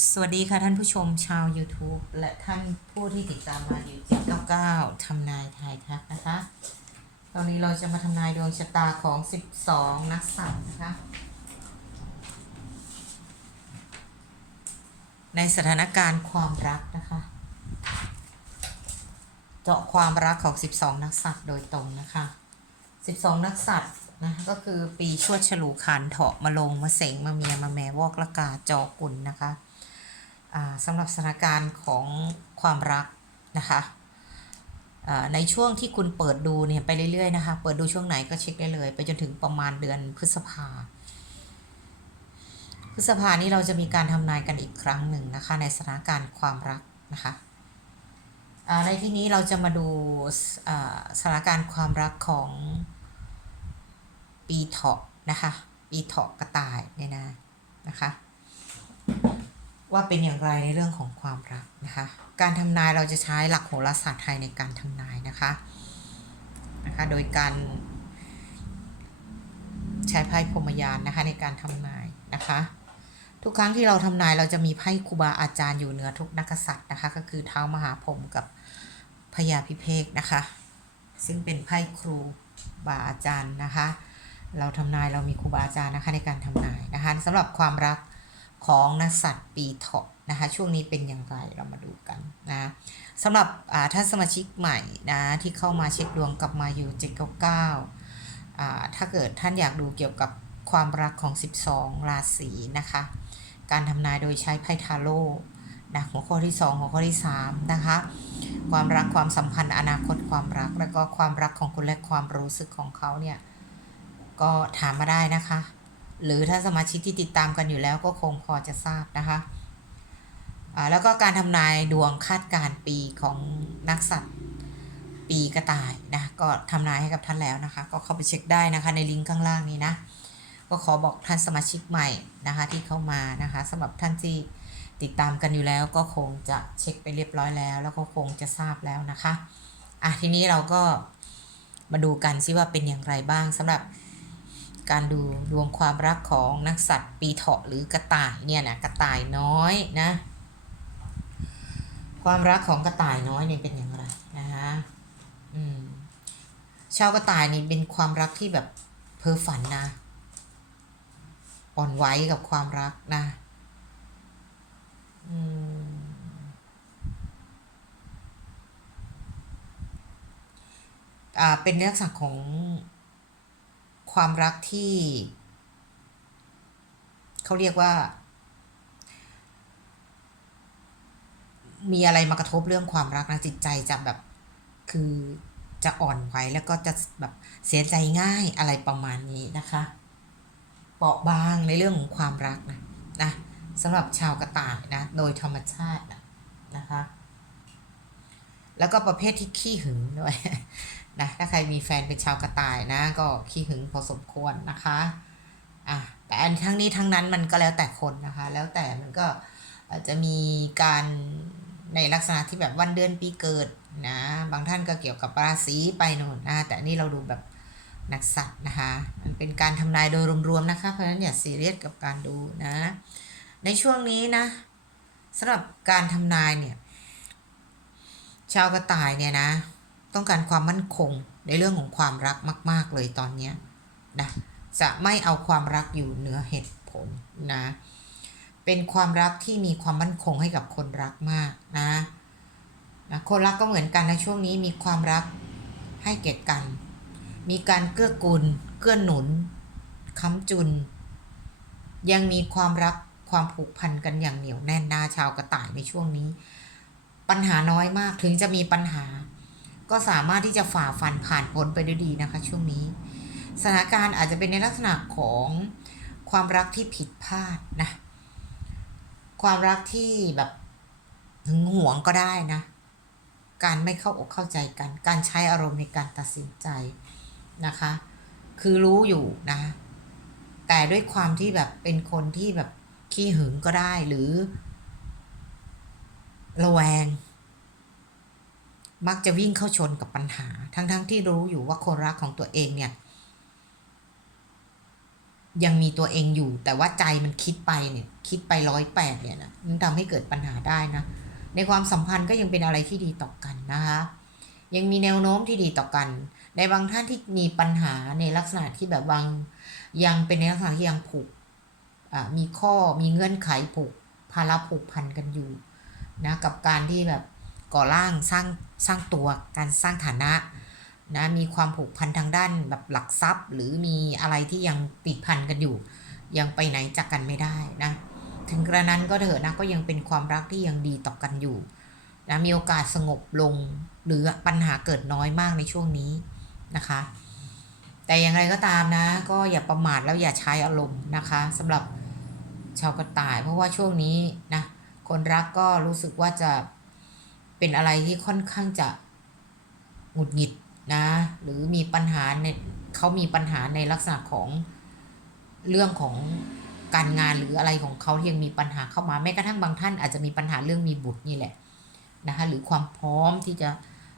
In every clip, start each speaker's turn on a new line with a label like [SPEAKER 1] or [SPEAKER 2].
[SPEAKER 1] สวัสดีค่ะท่านผู้ชมชาว YouTube และท่านผู้ที่ติดตามมาอยู่799ทำนายทายทักนะคะ ตอนนี้เราจะมาทำนายดวงชะตาของ 12 นักสัตว์นะคะ ในสถานการณ์ความรักนะคะ เจาะความรักของ 12 นักสัตว์โดยตรงนะคะ 12 นักสัตว์ นะก็คือปีชวดฉลูขานเถาะมาลงมาเสงมาเมียมาแม่วอกละกาจอกุลนะคะสำหรับสถานการณ์ของความรักนะคะในช่วงที่คุณเปิดดูเนี่ยไปเรื่อยๆนะคะ เปิดดูช่วงไหนก็เช็คได้เลย ไปจนถึงประมาณเดือนพฤษภา พฤษภานี้เราจะมีการทำนายกันอีกครั้งหนึ่งนะคะ ในสถานการณ์ความรักนะคะในที่นี้เราจะมาดูสถานการณ์ความรักของ ปีเถาะนะคะ ปีเถาะกระต่ายเนี่ยนะนะคะ ว่าเป็นอย่างไรในเรื่องของความรักนะคะ การทำนายเราจะใช้หลักโหราศาสตร์ไทยในการทำนายนะคะนะคะ โดยการใช้ไพ่พรมยานนะคะในการทำนายนะคะทุกครั้งที่เราทำนายเราจะมีไพ่ครูบาอาจารย์อยู่เหนือทุกนักกษัตริย์นะคะ ก็คือเท้ามหาพรหมกับพญาพิเภกนะคะ ซึ่งเป็นไพ่ครูบาอาจารย์นะคะ เราทำนายเรามีครูบาอาจารย์นะคะในการทำนายนะคะสำหรับความรักของนักสัตว์ปีเถาะนะคะช่วงนี้เป็นอย่างไรเรามาดูกันนะสำหรับท่านสมาชิกใหม่นะที่เข้ามาเช็คดวงกลับมาอยู่799อ่าถ้าเกิดท่านอยากดูเกี่ยวกับความรักของ 12 ราศีนะคะ การทำนายโดยใช้ไพ่ทาโร่นะหัวข้อที่ 2 หัวข้อที่ 3 นะคะ ความรักความสัมพันธ์อนาคตความรัก แล้วก็ความรักของคุณและความรู้สึกของเขาเนี่ย ก็ถามมาได้นะคะ หรือถ้าสมาชิกที่ติดตามกันอยู่แล้วก็คงพอจะทราบนะคะแล้วก็การทำนายดวงคาดการปีของนักสัตว์ปีกระต่ายนะก็ทำนายให้กับท่านแล้วนะคะ ก็เข้าไปเช็คได้นะคะในลิงก์ข้างล่างนี้นะ ก็ขอบอกท่านสมาชิกใหม่นะคะที่เข้ามานะคะสำหรับท่านที่ติดตามกันอยู่แล้วก็คงจะเช็คไปเรียบร้อยแล้ว แล้วก็คงจะทราบแล้วนะคะอะทีนี้เราก็มาดูกันซิว่าเป็นอย่างไรบ้างสำหรับ การดูดวงความรักของนักสัตว์ปีเถาะหรือกระต่ายเนี่ยนะกระต่ายน้อยนะ ความรักของกระต่ายน้อยเนี่ยเป็นอย่างไรนะคะอืมชาวกระต่ายนี่เป็นความรักที่แบบเพ้อฝันนะ อ่อนไหวกับความรักนะอืมอ่าเป็นลักษณะของ ความรักที่ เขาเรียกว่า มีอะไรมากระทบเรื่องความรักนะจิตใจจะแบบคือจะอ่อนไหวแล้วก็จะแบบเสียใจง่ายอะไรประมาณนี้นะคะเปราะบางในเรื่องของความรักนะนะสำหรับชาวกระต่ายนะ โดยธรรมชาตินะนะคะ แล้วก็ประเภทที่ขี้หึงด้วย นะถ้าใครมีแฟนเป็นชาวกระต่ายนะ ก็ขี้หึงพอสมควรนะคะอะแต่อันทั้งนี้ทั้งนั้นมันก็แล้วแต่คนนะคะ แล้วแต่มันก็อาจจะมีการในลักษณะที่แบบวันเดือนปีเกิดนะบางท่านก็เกี่ยวกับราศีไปโน่นนะแต่นนี่เราดูแบบนักสัตว์นะคะมันเป็นการทำนายโดยรวมๆนะคะเพราะฉะนั้นอย่าซีเรียสกับการดูนะในช่วงนี้นะสำหรับการทำนายเนี่ยชาวกระต่ายเนี่ยนะ ต้องการความมั่นคงในเรื่องของความรักมาก ๆ เลยตอนนี้นะจะไม่เอาความรักอยู่เหนือเหตุผลนะ เป็นความรักที่มีความมั่นคงให้กับคนรักมากนะนะคนรักก็เหมือนกันในช่วงนี้มีความรักให้แก่กัน มีการเกื้อกูลเกื้อหนุนค้ำจุน ยังมีความรักความผูกพันกันอย่างเหนียวแน่นหน้าชาวกระต่ายในช่วงนี้ ปัญหาน้อยมากถึงจะมีปัญหา ก็สามารถที่จะฝ่าฟันผ่านพ้นไปด้วยดีนะคะ ช่วงนี้สถานการณ์อาจจะเป็นในลักษณะของความรักที่ผิดพลาดนะ ความรักที่แบบหึงหวงก็ได้นะ การไม่เข้าอกเข้าใจกัน การใช้อารมณ์ในการตัดสินใจนะคะ คือรู้อยู่นะ แต่ด้วยความที่แบบเป็นคนที่แบบขี้หึงก็ได้หรือ ระแวง มักจะวิ่งเข้าชนกับปัญหา ทั้งๆทที่รู้อยู่ว่าคนรักของตัวเองเนี่ย ยังมีตัวเองอยู่ แต่ว่าใจมันคิดไปเนี่ย คิดไปร้อยแปดเนี่ยนะมันทำให้เกิดปัญหาได้นะ ในความสัมพันธ์ก็ยังเป็นอะไรที่ดีต่อกันนะคะ ยังมีแนวโน้มที่ดีต่อกัน ในบางท่านที่มีปัญหาในลักษณะที่แบบบางยังเป็นในลักษณะที่ยังผูกมีข้อมีเงื่อนไขผูกภาระผูกพันกันอยู่นะกับการที่แบบก่อร่างสร้าง สร้างตัวการสร้างฐานะนะมีความผูกพันทางด้านแบบหลักทรัพย์ หรือมีอะไรที่ยังติดพันกันอยู่ ยังไปไหนจากกันไม่ได้นะถึงกระนั้นก็เถอะนะก็ยังเป็นความรักที่ยังดีต่อกันอยู่นะมีโอกาสสงบลงหรือปัญหาเกิดน้อยมากในช่วงนี้นะคะ แต่อย่างไรก็ตามนะ ก็อย่าประมาทแล้วอย่าใช้อารมณ์นะคะสำหรับชาวกระต่าย เพราะว่าช่วงนี้นะคนรักก็รู้สึกว่าจะ เป็นอะไรที่ค่อนข้างจะหงุดหงิดนะ หรือมีปัญหาในเขามีปัญหาในลักษณะของเรื่องของการงานหรืออะไรของเขาที่ยังมีปัญหาเข้ามาแม้กระทั่งบางท่านอาจจะมีปัญหาเรื่องมีบุตรนี่แหละนะคะหรือความพร้อมที่จะ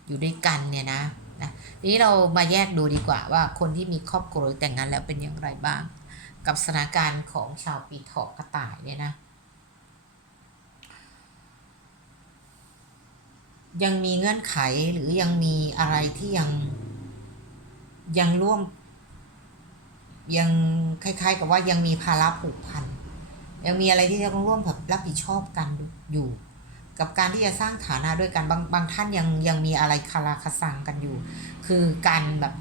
[SPEAKER 1] อยู่ด้วยกันเนี่ยนะนะทีนี้เรามาแยกดูดีกว่าว่าคนที่มีครอบครัวหรือแต่งงานแล้วเป็นอย่างไรบ้าง กับสถานการณ์ของชาวปีเถาะกระต่ายเนี่ยนะ ยังมีเงื่อนไขหรือยังมีอะไรที่ยัง ยังร่วม ยังคล้าย ๆ กับว่ายังมีภาระผูกพันยังมีอะไรที่จะต้องร่วมแบบรับผิดชอบกันอยู่ กับการที่จะสร้างฐานะด้วยกันบางบางท่านยังยังมีอะไรคาราคาซังกันอยู่ คือการแบบ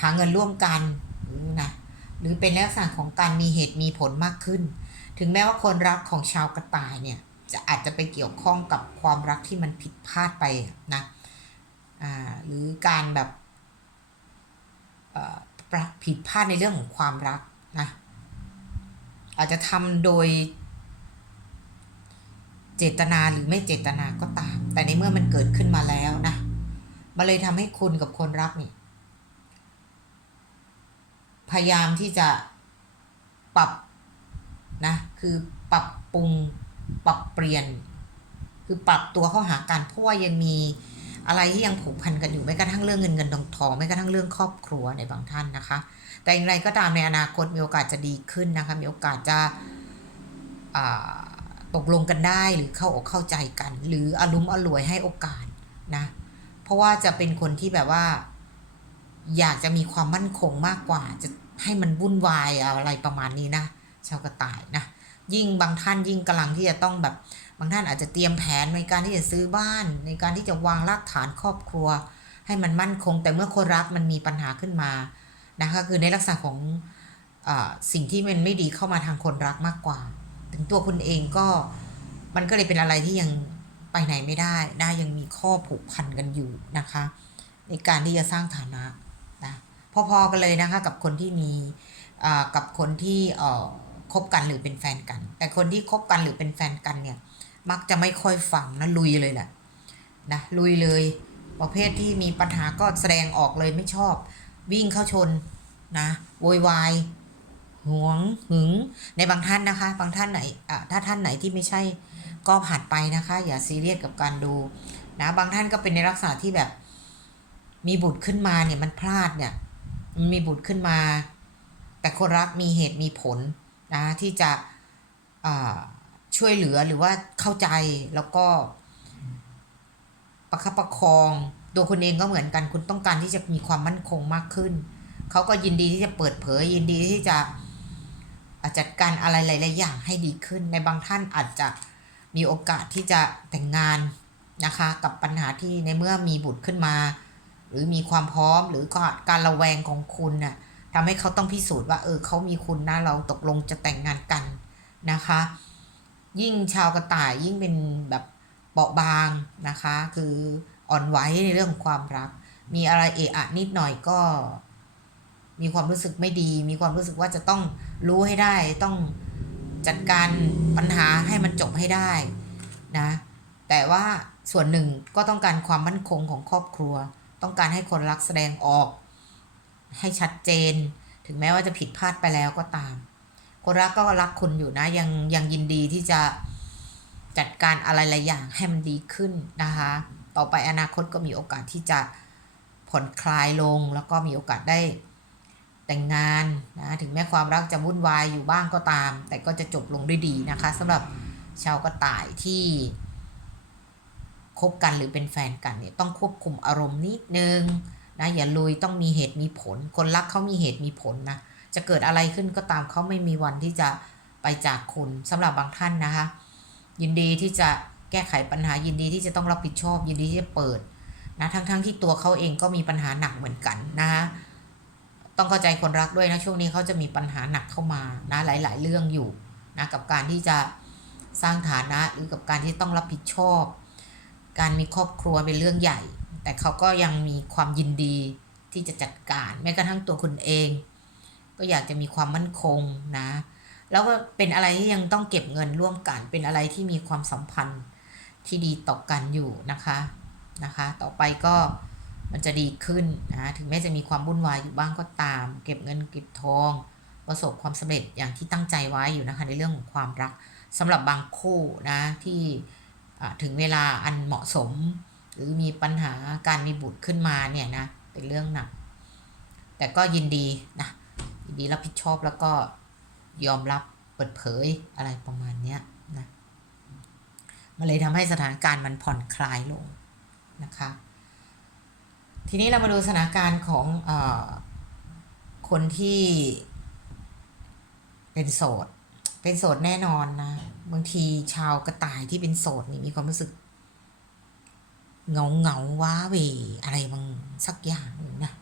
[SPEAKER 1] หาเงินร่วมกันหรือนะหรือเป็นลักษณะของการมีเหตุมีผลมากขึ้น ถึงแม้ว่าคนรักของชาวกระต่ายเนี่ย จะอาจจะไปเกี่ยวข้องกับความรักที่มันผิดพลาดไปนะอ่าหรือการแบบผิดพลาดในเรื่องของความรักนะอาจจะทำโดยเจตนาหรือไม่เจตนาก็ตาม แต่ในเมื่อมันเกิดขึ้นมาแล้วนะมันเลยทำให้คุณกับคนรักนี่พยายามที่จะปรับนะคือปรับปรุง ปรับเปลี่ยน คือปรับตัวเข้าหากันเพราะว่ายังมีอะไรที่ยังผูกพันกันอยู่ไม่กระทั่งเรื่องเงินเงินทองทองไม่กระทั่งเรื่องครอบครัวในบางท่านนะคะ แต่อย่างไรก็ตามในอนาคตมีโอกาสจะดีขึ้นนะคะมีโอกาสจะตกลงกันได้หรือเข้าอกเข้าใจกัน หรืออารมณ์อร่วยให้โอกาสนะเพราะว่าจะเป็นคนที่แบบว่า อยากจะมีความมั่นคงมากกว่า จะให้มันวุ่นวายอะไรประมาณนี้นะชาวกระต่ายนะ ยิ่งบางท่านยิ่งกำลังที่จะต้องแบบบางท่านอาจจะเตรียมแผนในการที่จะซื้อบ้าน ในการที่จะวางรากฐานครอบครัว ให้มันมั่นคง แต่เมื่อคนรักมันมีปัญหาขึ้นมานะคะคือในลักษณะของอสิ่งที่มันไม่ดีเข้ามาทางคนรักมากกว่า ถึงตัวคุณเองก็มันก็เลยเป็นอะไรที่ยังไปไหนไม่ได้นะยังมีข้อผูกพันกันอยู่นะคะ ในการที่จะสร้างฐานะนะพอๆกันเลยนะคะกับคนที่มีกับคนที่ คบกันหรือเป็นแฟนกัน แต่คนที่คบกันหรือเป็นแฟนกันเนี่ย มักจะไม่ค่อยฟังนะลุยเลยแหละนะลุยเลย ประเภทที่มีปัญหาก็แสดงออกเลยไม่ชอบ วิ่งเข้าชนนะโวยวายหวงหึงในบางท่านนะคะ บางท่านไหนอะถ้าท่านไหนที่ไม่ใช่ก็ผ่านไปนะคะ อย่าซีเรียสกับการดูนะบางท่านก็เป็นในลักษณะที่แบบ มีบุตรขึ้นมาเนี่ยมันพลาดเนี่ยมันมีบุตรขึ้นมา แต่คนรักมีเหตุมีผล นะที่จะช่วยเหลือหรือว่าเข้าใจแล้วก็ประคับประคองตัวคุณเองก็เหมือนกันคุณต้องการที่จะมีความมั่นคงมากขึ้น เขาก็ยินดีที่จะเปิดเผย ยินดีที่จะจัดการอะไรหลาย ๆ อย่างให้ดีขึ้น ในบางท่านอาจจะมีโอกาสที่จะแต่งงานนะคะ กับปัญหาที่ในเมื่อมีบุตรขึ้นมา หรือมีความพร้อมหรือการระแวงของคุณน่ะ ทำให้เขาต้องพิสูจน์ว่าเออเขามีคุณนะเราตกลงจะแต่งงานกันนะคะ ยิ่งชาวกระต่ายยิ่งเป็นแบบเปราะบางนะคะ คืออ่อนไหวในเรื่องของความรัก มีอะไรเอะอะนิดหน่อยก็ มีความรู้สึกไม่ดี มีความรู้สึกว่าจะต้องรู้ให้ได้ต้องจัดการปัญหาให้มันจบให้ได้นะแต่ว่าส่วนหนึ่งก็ต้องการความมั่นคงของครอบครัว ต้องการให้คนรักแสดงออก ให้ชัดเจน ถึงแม้ว่าจะผิดพลาดไปแล้วก็ตามคนรักก็รักคุณอยู่นะ ยังยังยินดีที่จะจัดการอะไรหลายอย่างให้มันดีขึ้นนะคะ ต่อไปอนาคตก็มีโอกาสที่จะผ่อนคลายลง แล้วก็มีโอกาสได้แต่งงานนะถึงแม้ความรักจะวุ่นวายอยู่บ้างก็ตาม แต่ก็จะจบลงด้วยดีนะคะสำหรับชาวกระต่ายที่คบกันหรือเป็นแฟนกันเนี่ยต้องควบคุมอารมณ์นิดนึง นะอย่าลุยต้องมีเหตุมีผล คนรักเขามีเหตุมีผลนะจะเกิดอะไรขึ้นก็ตามเขาไม่มีวันที่จะไปจากคุณสำหรับบางท่านนะคะ ยินดีที่จะแก้ไขปัญหายินดีที่จะต้องรับผิดชอบ ยินดีที่จะเปิดนะทั้งๆทที่ตัวเขาเองก็มีปัญหาหนักเหมือนกันนะคะต้องเข้าใจคนรักด้วยนะช่วงนี้เขาจะมีปัญหาหนักเข้ามานะหลาย ๆ เรื่องอยู่นะกับการที่จะสร้างฐานะหรือกับการที่ต้องรับผิดชอบ การมีครอบครัวเป็นเรื่องใหญ่ แต่เขาก็ยังมีความยินดีที่จะจัดการแม้กระทั่งตัวคุณเอง ก็อยากจะมีความมั่นคงนะ แล้วก็เป็นอะไรที่ยังต้องเก็บเงินร่วมกัน เป็นอะไรที่มีความสัมพันธ์ที่ดีต่อกันอยู่นะคะนะคะ ต่อไปก็มันจะดีขึ้นนะถึงแม้จะมีความวุ่นวายอยู่บ้างก็ตาม เก็บเงินเก็บทอง ประสบความสำเร็จอย่างที่ตั้งใจไว้อยู่นะคะในเรื่องของความรักสำหรับบางคู่นะที่ถึงเวลาอันเหมาะสม รือมีปัญหาการมีบุตรขึ้นมาเนี่ยนะเป็นเรื่องหนัก แต่ก็ยินดีนะยินดีรับผิดชอบแล้วก็ยอมรับเปิดเผยอะไรประมาณเนี้ยนะมันเลยทำให้สถานการณ์มันผ่อนคลายลงนะคะ ทีนี้เรามาดูสถานการณ์ของอคนที่เป็นโสด เป็นโสดแน่นอนนะ บางทีชาวกระต่ายที่เป็นโสดนี่มีความรู้สึก เงาเงาว้าเวอะไรบางสักอย่างหนึ่งนะ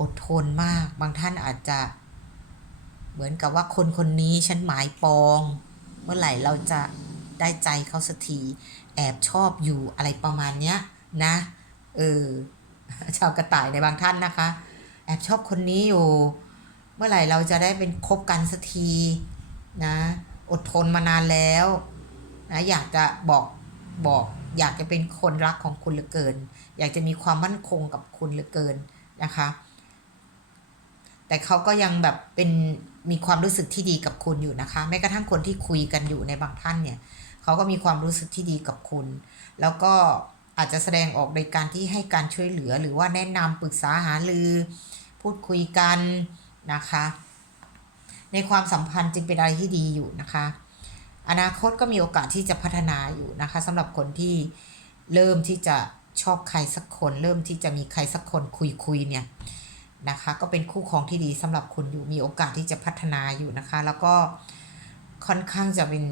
[SPEAKER 1] อดทนมาก บางท่านอาจจะ เหมือนกับว่าคนคนนี้ฉันหมายปอง เมื่อไหร่เราจะได้ใจเขาสักทีแอบชอบอยู่อะไรประมาณเนี้ยนะเออชาวกระต่ายในบางท่านนะคะ แอบชอบคนนี้อยู่ เมื่อไหร่เราจะได้เป็นคบกันสักทีนะ อดทนมานานแล้วนะอยากจะบอกบอก อยากจะเป็นคนรักของคุณเหลือเกิน อยากจะมีความมั่นคงกับคุณเหลือเกินนะคะ แต่เขาก็ยังแบบเป็นมีความรู้สึกที่ดีกับคุณอยู่นะคะ แม้กระทั่งคนที่คุยกันอยู่ในบางท่านเนี่ยเขาก็มีความรู้สึกที่ดีกับคุณ แล้วก็อาจจะแสดงออกในการที่ให้การช่วยเหลือหรือว่าแนะนำปรึกษาหารือพูดคุยกันนะคะ ในความสัมพันธ์จึงเป็นอะไรที่ดีอยู่นะคะ อนาคตก็มีโอกาสที่จะพัฒนาอยู่นะคะสำหรับคนที่เริ่มที่จะชอบใครสักคน เริ่มที่จะมีใครสักคนคุยคุยเนี่ยนะคะ ก็เป็นคู่ครองที่ดีสำหรับคุณอยู่มีโอกาสที่จะพัฒนาอยู่นะคะ แล้วก็ค่อนข้างจะเป็น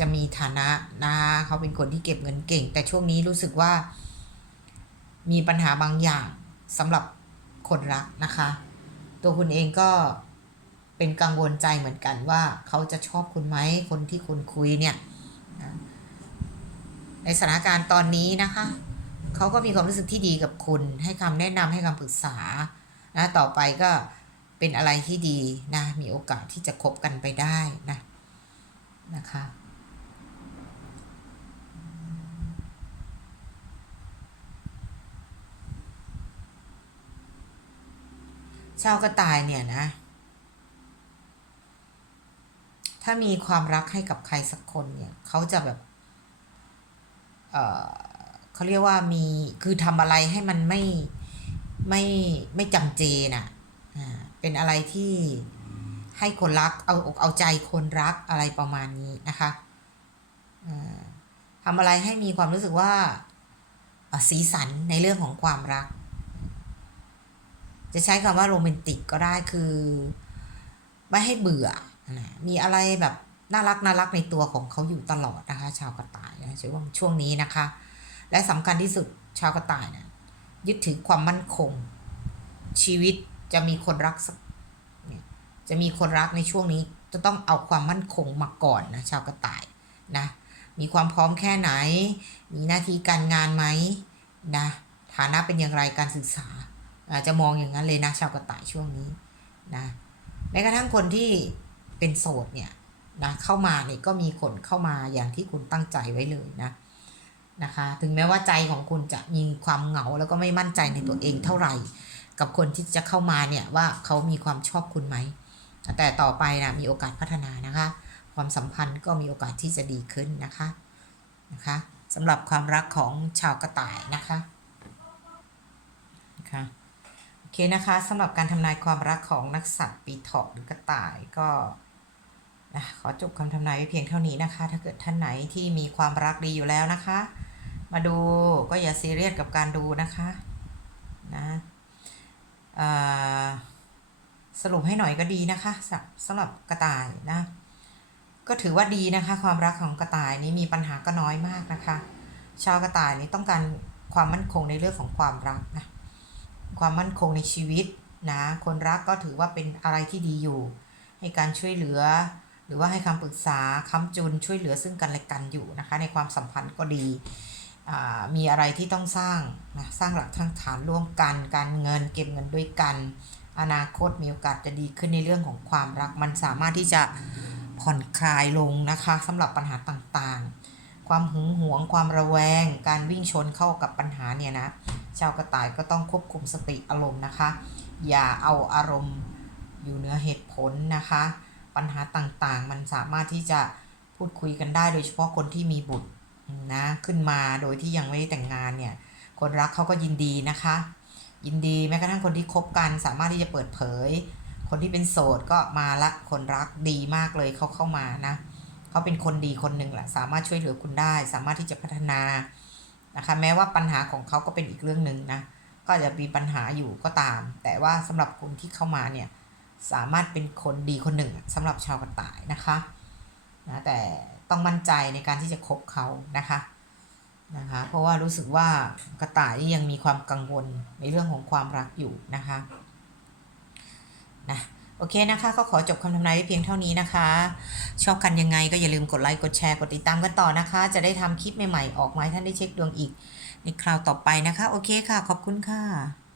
[SPEAKER 1] จะมีฐานะนะคะเขาเป็นคนที่เก็บเงินเก่ง แต่ช่วงนี้รู้สึกว่า มีปัญหาบางอย่างสำหรับคนรักนะคะ ตัวคุณเองก็ เป็นกังวลใจเหมือนกันว่าเขาจะชอบคุณไหมคนที่คุณคุยเนี่ยในสถานการณ์ตอนนี้นะคะเขาก็มีความรู้สึกที่ดีกับคุณ ให้คำแนะนำให้คำปรึกษานะต่อไปก็เป็นอะไรที่ดีนะมีโอกาสที่จะคบกันไปได้นะนะคะชาวกระต่ายเนี่ยนะ ถ้ามีความรักให้กับใครสักคนเนี่ยเขาจะแบบ เออเขาเรียกว่ามีคือทำอะไรให้มันไม่ไม่ไม่จำเจน่ะอ่าเป็นอะไรที่ให้คนรักเอาอกเอาใจคนรักอะไรประมาณนี้นะคะทำอะไรให้มีความรู้สึกว่าสีสันในเรื่องของความรัก จะใช้คำว่าโรแมนติกก็ได้คือ ไม่ให้เบื่อ มีอะไรแบบน่ารักน่ารักในตัวของเขาอยู่ตลอดนะคะ ชาวกระต่ายนะช่วงช่วงนี้นะคะ และสำคัญที่สุดชาวกระต่ายนะยึดถือความมั่นคง ชีวิตจะมีคนรักสักจะมีคนรักในช่วงนี้ จะต้องเอาความมั่นคงมาก่อนนะชาวกระต่ายนะมีความพร้อมแค่ไหน มีหน้าที่การงานไหมนะฐานะเป็นอย่างไรการศึกษาอาจจะมองอย่างนั้นเลยนะชาวกระต่ายช่วงนี้นะแม้กระทั่งคนที่ เป็นโสดเนี่ยนะเข้ามาเนี่ยก็มีคนเข้ามาอย่างที่คุณตั้งใจไว้เลยนะนะคะ ถึงแม้ว่าใจของคุณจะมีความเหงาแล้วก็ไม่มั่นใจในตัวเองเท่าไหร่ กับคนที่จะเข้ามาเนี่ยว่าเขามีความชอบคุณไหม แต่ต่อไปนะมีโอกาสพัฒนานะคะ ความสัมพันธ์ก็มีโอกาสที่จะดีขึ้นนะคะนะคะสำหรับความรักของชาวกระต่ายนะคะนะคะโอโอเคนะคะสำหรับการทำนายความรักของนักสัตว์ปีเถาะหรือกระต่ายก็ นะขอจบคำทำนายไว้เพียงเท่านี้นะคะ ถ้าเกิดท่านไหนที่มีความรักดีอยู่แล้วนะคะ มาดูก็อย่าซีเรียสกับการดูนะคะนะอ่อสรุปให้หน่อยก็ดีนะคะสำสำหรับกระต่ายนะ ก็ถือว่าดีนะคะ ความรักของกระต่ายนี้มีปัญหาก็น้อยมากนะคะ ชาวกระต่ายนี้ต้องการความมั่นคงในเรื่องของความรักนะความมั่นคงในชีวิตนะคนรักก็ถือว่าเป็นอะไรที่ดีอยู่ ให้การช่วยเหลือ หรือว่าให้คำปรึกษาค้ำจุนช่วยเหลือซึ่งกันและกันอยู่นะคะ ในความสัมพันธ์ก็ดีมีอะไรที่ต้องสร้างนะสร้างหลักทางฐานร่วมกัน การเงินเก็บเงินด้วยกัน อนาคตมีโอกาสจะดีขึ้นในเรื่องของความรัก มันสามารถที่จะผ่อนคลายลงนะคะสำหรับปัญหาต่างๆ ความหึงหวง ความระแวง การวิ่งชนเข้ากับปัญหาเนี่ยนะชาวกระต่ายก็ต้องควบคุมสติอารมณ์นะคะ อย่าเอาอารมณ์อยู่เหนือเหตุผลนะคะ ปัญหาต่างๆ มันสามารถที่จะพูดคุยกันได้โดยเฉพาะคนที่มีบุตรนะขึ้นมาโดยที่ยังไม่ได้แต่งงานเนี่ยคนรักเขาก็ยินดีนะคะ ยินดีแม้กระทั่งคนที่คบกันสามารถที่จะเปิดเผย คนที่เป็นโสดก็มาละคนรักดีมากเลยเขาเข้ามานะเขาเป็นคนดีคนหนึ่งแหละสามารถช่วยเหลือคุณได้ สามารถที่จะพัฒนานะคะแม้ว่าปัญหาของเขาก็เป็นอีกเรื่องหนึ่งนะก็จะมีปัญหาอยู่ก็ตาม แต่ว่าสำหรับคนที่เข้ามาเนี่ย สามารถเป็นคนดีคนหนึ่งสำหรับชาวกระต่ายนะคะนะแต่ต้องมั่นใจในการที่จะคบเขานะคะนะคะเพราะว่ารู้สึกว่ากระต่ายยังมีความกังวลในเรื่องของความรักอยู่นะคะนะโอเคนะคะก็ขอจบคำทำนายไว้เพียงเท่านี้นะคะ ชอบกันยังไงก็อย่าลืมกดไลค์กดแชร์กดติดตามกันต่อนะคะ จะได้ทำคลิปใหม่ๆออกมาให้ท่านได้เช็คดวงอีก ในคราวต่อไปนะคะ โอเคค่ะ ขอบคุณค่ะ